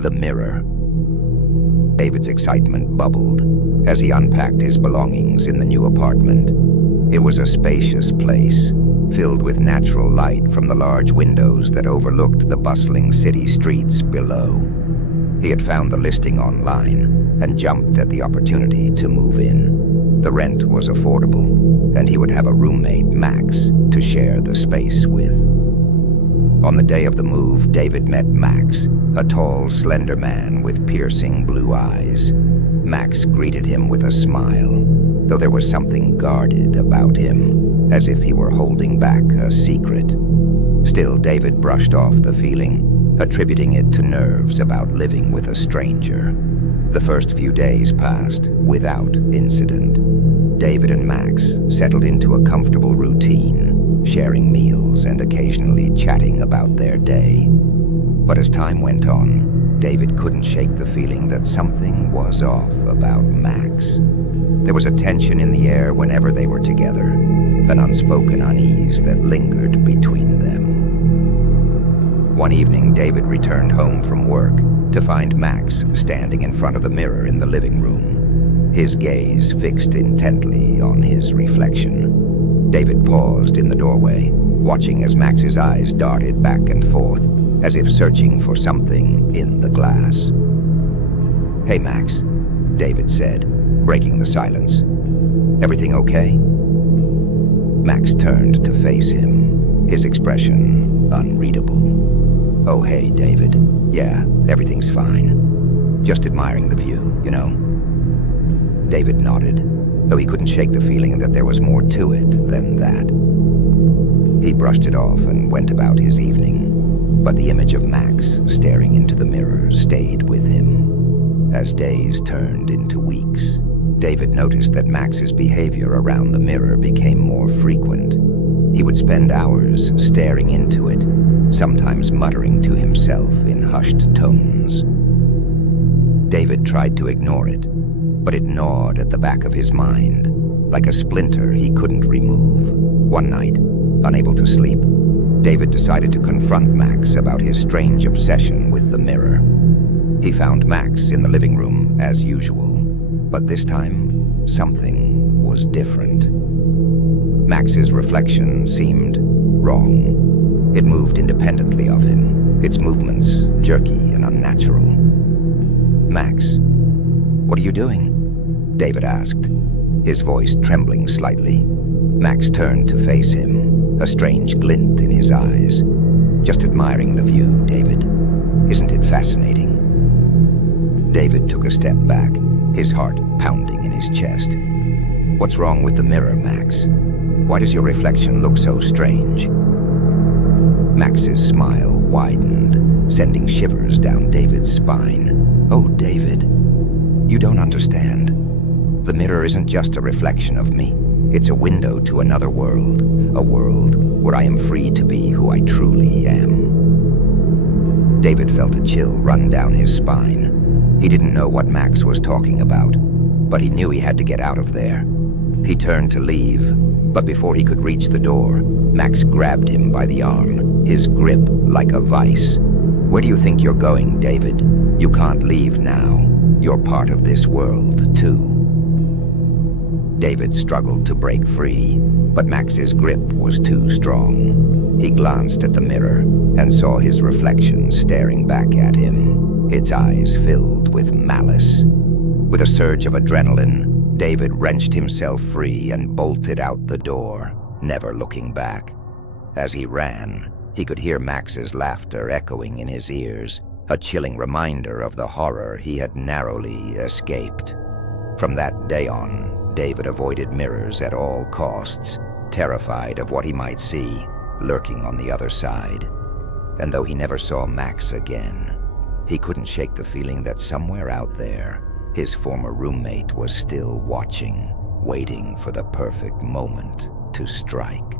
The mirror. David's excitement bubbled as he unpacked his belongings in the new apartment. It was a spacious place, filled with natural light from the large windows that overlooked the bustling city streets below. He had found the listing online and jumped at the opportunity to move in. The rent was affordable, and he would have a roommate, Max, to share the space with. On the day of the move, David met Max, a tall, slender man with piercing blue eyes. Max greeted him with a smile, though there was something guarded about him, as if he were holding back a secret. Still, David brushed off the feeling, attributing it to nerves about living with a stranger. The first few days passed without incident. David and Max settled into a comfortable routine, sharing meals and occasionally chatting about their day. But as time went on, David couldn't shake the feeling that something was off about Max. There was a tension in the air whenever they were together, an unspoken unease that lingered between them. One evening, David returned home from work to find Max standing in front of the mirror in the living room, his gaze fixed intently on his reflection. David paused in the doorway, watching as Max's eyes darted back and forth, as if searching for something in the glass. "Hey, Max," David said, breaking the silence. "Everything okay?" Max turned to face him, his expression unreadable. "Oh, hey, David. Yeah, everything's fine. Just admiring the view, you know." David nodded, though he couldn't shake the feeling that there was more to it than that. He brushed it off and went about his evening, but the image of Max staring into the mirror stayed with him. As days turned into weeks, David noticed that Max's behavior around the mirror became more frequent. He would spend hours staring into it, sometimes muttering to himself in hushed tones. David tried to ignore it, but it gnawed at the back of his mind, like a splinter he couldn't remove. One night, unable to sleep, David decided to confront Max about his strange obsession with the mirror. He found Max in the living room as usual, but this time, something was different. Max's reflection seemed wrong. It moved independently of him, its movements jerky and unnatural. "Max, what are you doing?" David asked, his voice trembling slightly. Max turned to face him, a strange glint in his eyes. "Just admiring the view, David. Isn't it fascinating?" David took a step back, his heart pounding in his chest. "What's wrong with the mirror, Max? Why does your reflection look so strange?" Max's smile widened, sending shivers down David's spine. "Oh, David, you don't understand. The mirror isn't just a reflection of me. It's a window to another world, a world where I am free to be who I truly am." David felt a chill run down his spine. He didn't know what Max was talking about, but he knew he had to get out of there. He turned to leave, but before he could reach the door, Max grabbed him by the arm, his grip like a vice. "Where do you think you're going, David? You can't leave now. You're part of this world, too." David struggled to break free, but Max's grip was too strong. He glanced at the mirror and saw his reflection staring back at him, its eyes filled with malice. With a surge of adrenaline, David wrenched himself free and bolted out the door, never looking back. As he ran, he could hear Max's laughter echoing in his ears, a chilling reminder of the horror he had narrowly escaped. From that day on, David avoided mirrors at all costs, terrified of what he might see lurking on the other side. And though he never saw Max again, he couldn't shake the feeling that somewhere out there, his former roommate was still watching, waiting for the perfect moment to strike.